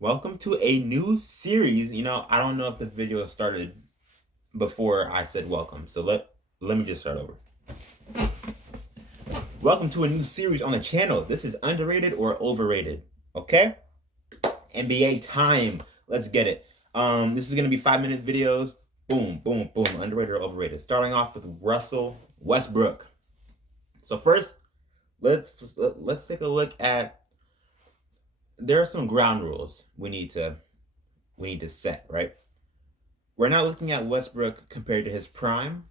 Welcome to a new series. I don't know if the video started before I said welcome, so let me just start over. Welcome to a new series on the channel. This is underrated or overrated. Okay? NBA time. Let's get it. This is gonna be 5-minute videos. Boom, boom, boom. Underrated or overrated. Starting off with Russell Westbrook. So first, let's take a look at. There are some ground rules we need to set, right? We're not looking at Westbrook compared to his prime.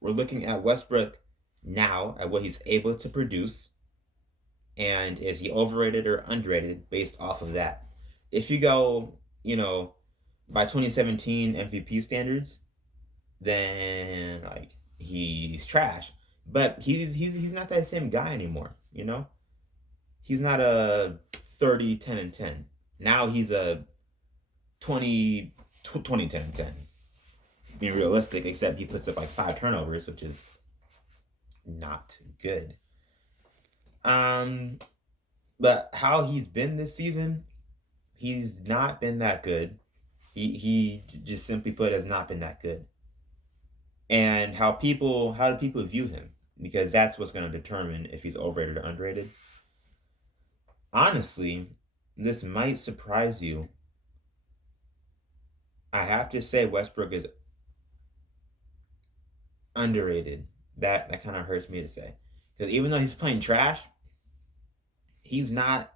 We're looking at Westbrook now, at what he's able to produce, and is he overrated or underrated based off of that. If you go, by 2017 MVP standards, then like he's trash. But he's not that same guy anymore, He's not a 30, 10, and 10. Now he's a 20, 20, 10, and 10. Being realistic, except he puts up like 5 turnovers, which is not good. But how he's been this season, he's not been that good. He just simply put has not been that good. And how do people view him? Because that's what's going to determine if he's overrated or underrated. Honestly, this might surprise you. I have to say Westbrook is underrated. That kind of hurts me to say. Because even though he's playing trash, he's not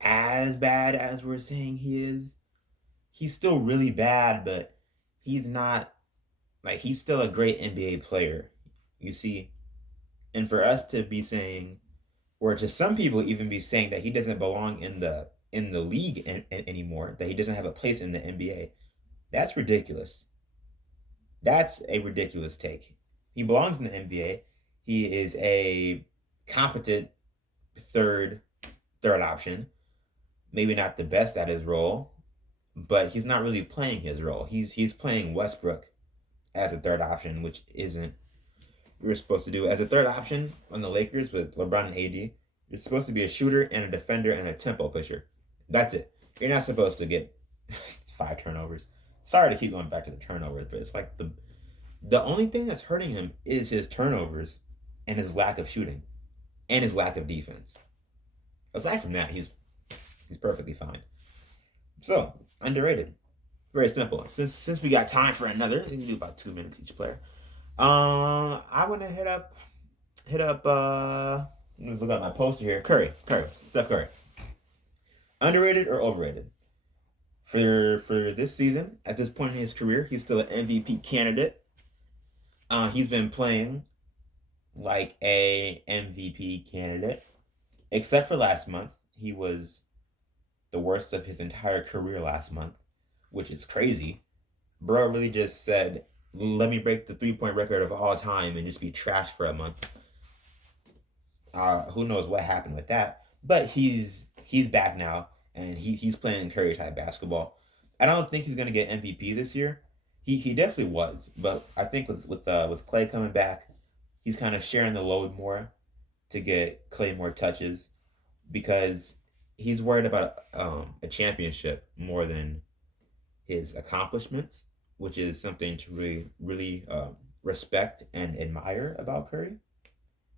as bad as we're saying he is. He's still really bad, but he's not, like, he's still a great NBA player, you see. And for us to be saying, or to some people even be saying, that he doesn't belong in the league anymore, that he doesn't have a place in the NBA, that's ridiculous. That's a ridiculous take. He belongs in the NBA. He is a competent third option. Maybe not the best at his role, but he's not really playing his role. He's playing Westbrook as a third option, which isn't we were supposed to do. As a third option on the Lakers with LeBron and AD, you're supposed to be a shooter and a defender and a tempo pusher. That's it. You're not supposed to get 5 turnovers. Sorry to keep going back to the turnovers, but it's like the only thing that's hurting him is his turnovers and his lack of shooting and his lack of defense. Aside from that, he's perfectly fine. So, underrated. Very simple. Since we got time for another, we can do about 2 minutes each player. I want to hit up. Let me look at my poster here. Steph Curry. Underrated or overrated? For this season, at this point in his career, he's still an MVP candidate. He's been playing like a MVP candidate, except for last month. He was the worst of his entire career last month, which is crazy. Bro really just said, let me break the 3-point record of all time and just be trash for a month. Who knows what happened with that? But he's back now, and he's playing Curry type basketball. I don't think he's gonna get MVP this year. He definitely was, but I think with Clay coming back, he's kind of sharing the load more to get Clay more touches, because he's worried about a championship more than his accomplishments, which is something to really respect and admire about Curry.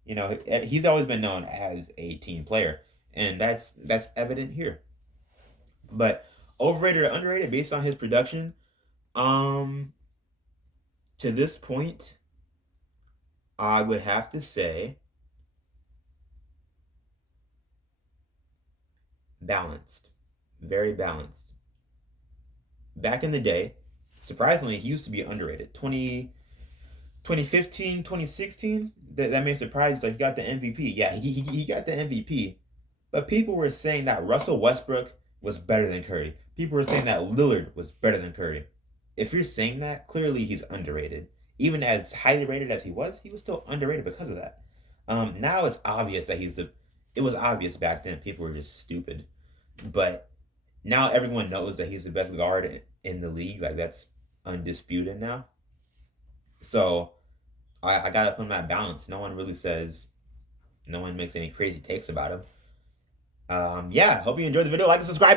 He's always been known as a team player, and that's evident here. But overrated or underrated based on his production, to this point, I would have to say balanced, very balanced. Back in the day, surprisingly, he used to be underrated. 2015, 2016, that may surprise you. Like, he got the MVP. Yeah, he got the MVP. But people were saying that Russell Westbrook was better than Curry. People were saying that Lillard was better than Curry. If you're saying that, clearly he's underrated. Even as highly rated as he was still underrated because of that. Now it's obvious that it was obvious back then. People were just stupid. But now everyone knows that he's the best guard in the league. Like, that's undisputed now. So I gotta put him at balance. No one makes any crazy takes about him. Yeah, hope you enjoyed the video. Like and subscribe.